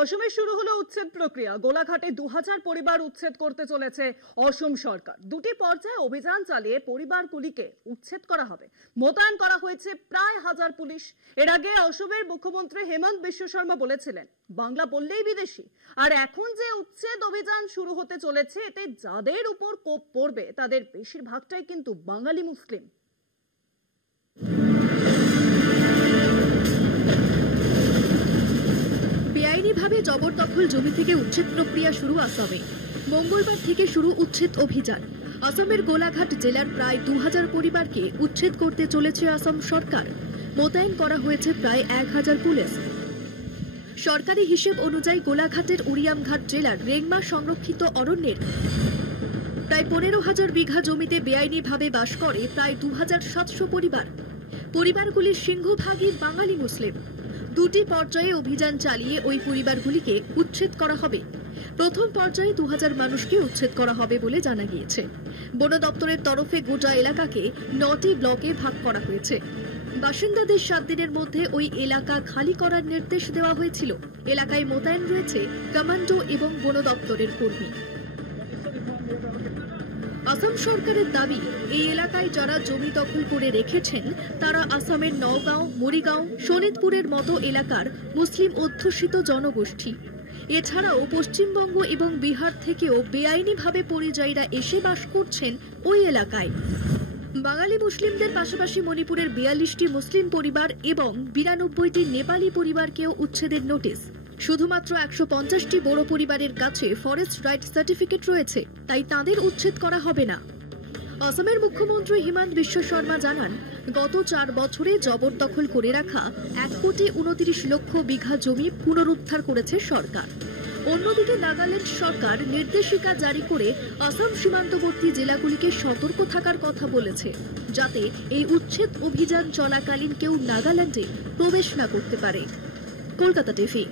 অসমে শুরু হলো উচ্ছেদ প্রক্রিয়া। গোলাঘাটে 2000 পরিবার উচ্ছেদ করতে চলেছে অসম সরকার। দুটি পর্যায়ে অভিযান চালিয়ে পরিবারগুলিকে উচ্ছেদ করা হবে। মোতায়েন করা হয়েছে প্রায় 1000 পুলিশ। এর আগে অসমের মুখ্যমন্ত্রী হেমন্ত বিশ্ব শর্মা বলেছিলেন, বাংলা বললেই বিদেশি। আর এখন যে উচ্ছেদ অভিযান শুরু হতে চলেছে, এতে যাদের উপর কোপ পড়বে তাদের বেশিরভাগটাই কিন্তু বাঙালি মুসলিম। বেআইনিভাবে জবরদখল জমি থেকে উচ্ছেদ প্রক্রিয়া শুরু আসামে। মঙ্গলবার থেকে শুরু উচ্ছেদ অভিযান। আসামের গোলাঘাট জেলার প্রায় 2000 পরিবারকে উচ্ছেদ করতে চলেছে আসাম সরকার। মোতায়েন করা হয়েছে প্রায় 1000 পুলিশ। সরকারি হিসেব অনুযায়ী গোলাঘাটের উড়িয়ামঘাট জেলার রেংমা সংরক্ষিত অরণ্যের প্রায় 15,000 বিঘা জমিতে বেআইনিভাবে বাস করে প্রায় 2700 পরিবার। পরিবারগুলির সিংহভাগই বাঙালি মুসলিম। দুটি পর্যায়ে অভিযান চালিয়ে ওই পরিবারগুলিকে উচ্ছেদ করা হবে। প্রথম পর্যায়ে 2000 মানুষকে উচ্ছেদ করা হবে বলে জানা গিয়েছে। বন দপ্তরের তরফে গোটা এলাকাকে 9টি ব্লকে ভাগ করা হয়েছে। বাসিন্দাদের 7 দিনের মধ্যে ওই এলাকা খালি করার নির্দেশ দেওয়া হয়েছিল। এলাকায় মোতায়েন রয়েছে কমান্ডো এবং বন দপ্তরের কর্মী। আসাম সরকারের দাবি, এই এলাকায় যারা জমি দখল করে রেখেছেন তারা আসামের নওগাঁও, মরিগাঁও, শোনিতপুরের মতো এলাকার মুসলিম অধ্যুষিত জনগোষ্ঠী। এছাড়াও পশ্চিমবঙ্গ এবং বিহার থেকেও বেআইনিভাবে পরিযায়ীরা এসে বাস করছেন ওই এলাকায়। বাঙালি মুসলিমদের পাশাপাশি মণিপুরের 42টি মুসলিম পরিবার এবং 92টি নেপালি পরিবারকেও উচ্ছেদের নোটিশ। শুধুমাত্র 150টি বড় পরিবারের কাছে ফরেস্ট রাইট সার্টিফিকেট রয়েছে, তাই তাদের উচ্ছেদ করা হবে না। আসামের মুখ্যমন্ত্রী হেমন্ত বিশ্ব শর্মা জানান, গত 4 বছরে জবরদখল করে রাখা 1,29,00,000 বিঘা জমি পুনরুদ্ধার করেছে সরকার। অন্যদিকে নাগাল্যান্ড সরকার নির্দেশিকা জারি করে আসাম সীমান্তবর্তী জেলাগুলিকে সতর্ক থাকার কথা বলেছে, যাতে এই উচ্ছেদ অভিযান চলাকালীন কেউ নাগাল্যান্ডে প্রবেশ না করতে পারে। কলকাতা টিভি।